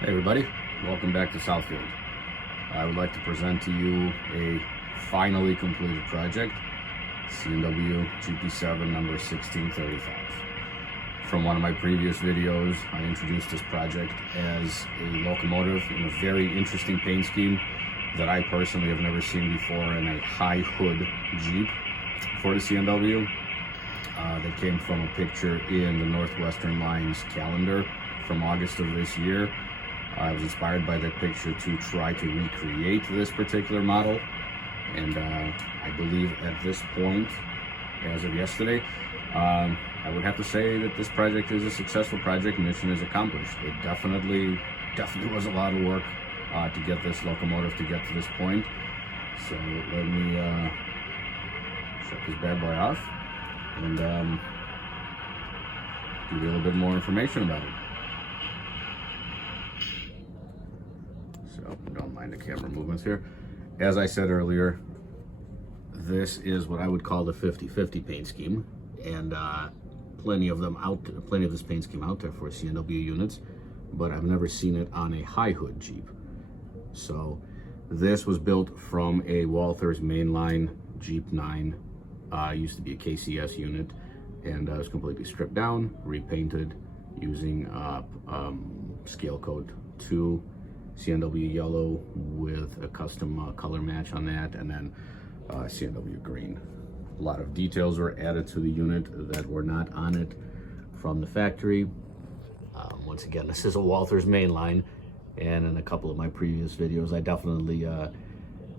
Hey everybody, welcome back to SouthField. I would like to present to you a finally completed project, C&NW GP7 number 1635. From one of my previous videos, I introduced this project as a locomotive in a very interesting paint scheme that I personally have never seen before in a high hood Jeep for the C&NW. That came from a picture in the Northwestern Lines calendar from August of this year. I was inspired by that picture to try to recreate this particular model, and I believe at this point, as of yesterday, I would have to say that this project is a successful project. Mission is accomplished. It definitely was a lot of work to get this locomotive to get to this point. So let me shut this bad boy off and give you a little bit more information about it. So don't mind the camera movements here. As I said earlier, this is what I would call the 50-50 paint scheme, and plenty of this paint scheme out there for C&NW units, but I've never seen it on a high hood Jeep. So this was built from a Walther's mainline Jeep 9. Used to be a KCS unit, and was completely stripped down, repainted using scale coat 2 C&NW yellow with a custom color match on that, and then C&NW green. A lot of details were added to the unit that were not on it from the factory. Once again, this is a Walther's mainline, and in a couple of my previous videos I definitely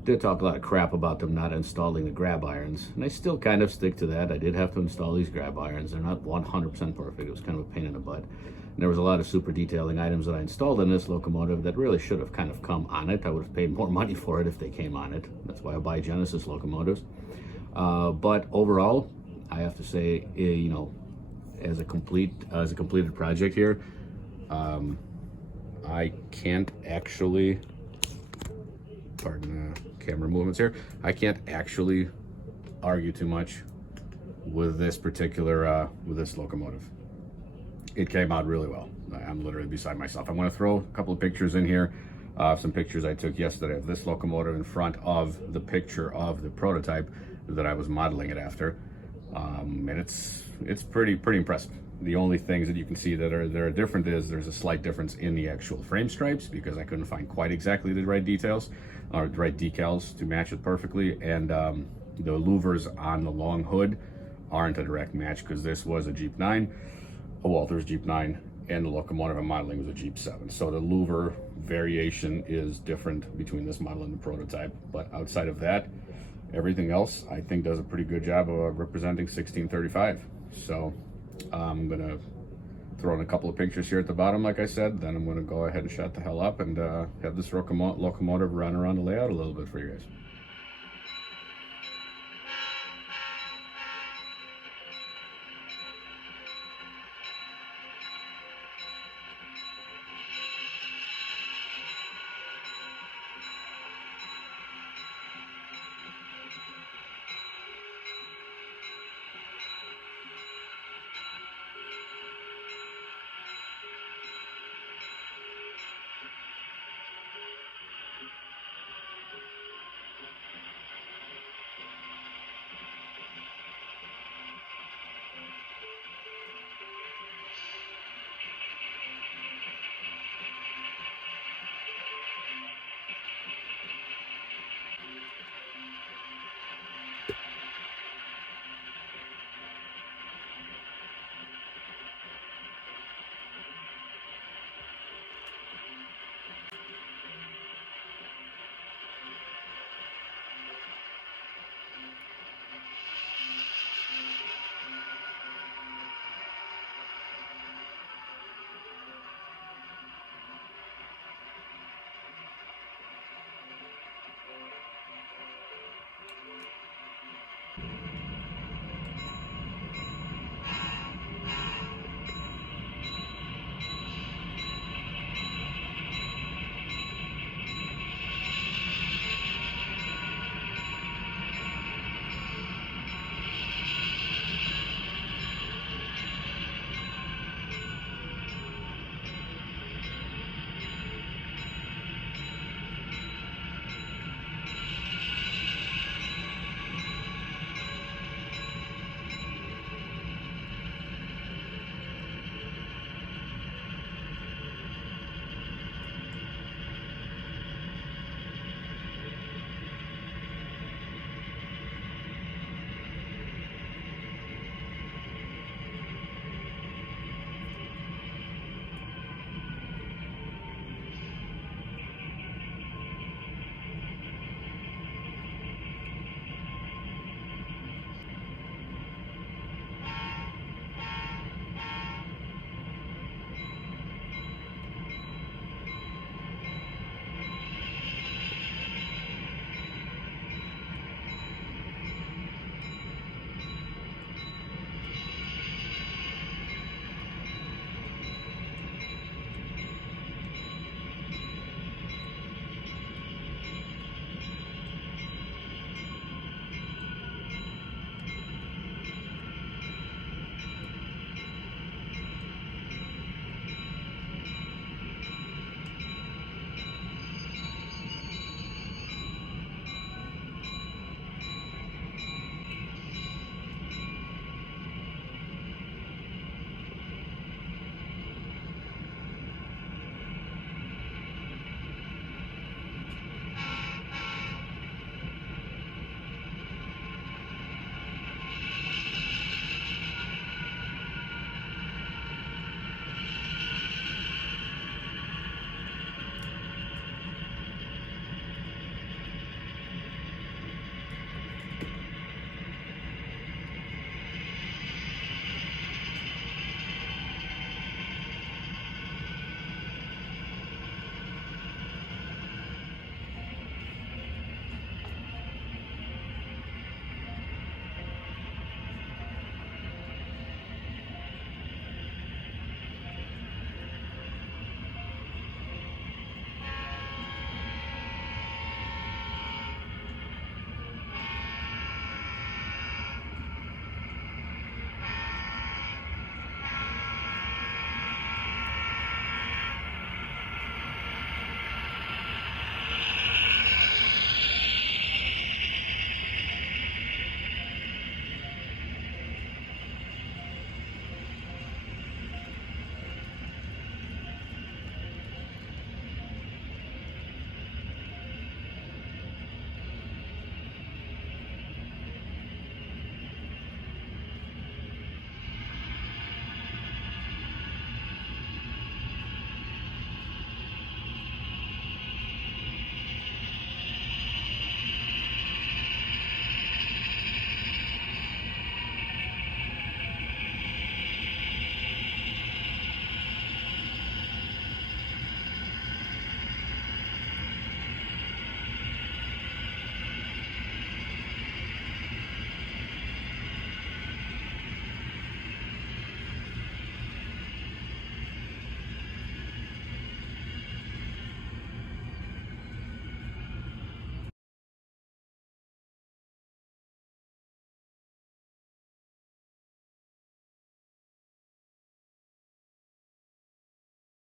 did talk a lot of crap about them not installing the grab irons, and I still kind of stick to that. I did have to install these grab irons. They're not 100% perfect. It was kind of a pain in the butt. And there was a lot of super detailing items that I installed in this locomotive that really should have kind of come on it. I would have paid more money for it if they came on it. That's why I buy Genesis locomotives. But overall, I have to say, you know, as a completed project here, I can't actually, pardon the camera movements here, I can't actually argue too much with this particular with this locomotive. It came out really well. I'm literally beside myself. I'm going to throw a couple of pictures in here, some pictures I took yesterday of this locomotive in front of the picture of the prototype that I was modeling it after, and it's pretty impressive. The only things that you can see that are different is there's a slight difference in the actual frame stripes, because I couldn't find quite exactly the right details or the right decals to match it perfectly, and the louvers on the long hood aren't a direct match, because this was a Jeep 9, a Walther's Jeep 9, and the locomotive I'm modeling was a Jeep 7. So the louver variation is different between this model and the prototype, but outside of that, everything else I think does a pretty good job of representing 1635. So I'm gonna throw in a couple of pictures here at the bottom, like I said, then I'm gonna go ahead and shut the hell up and have this locomotive run around the layout a little bit for you guys.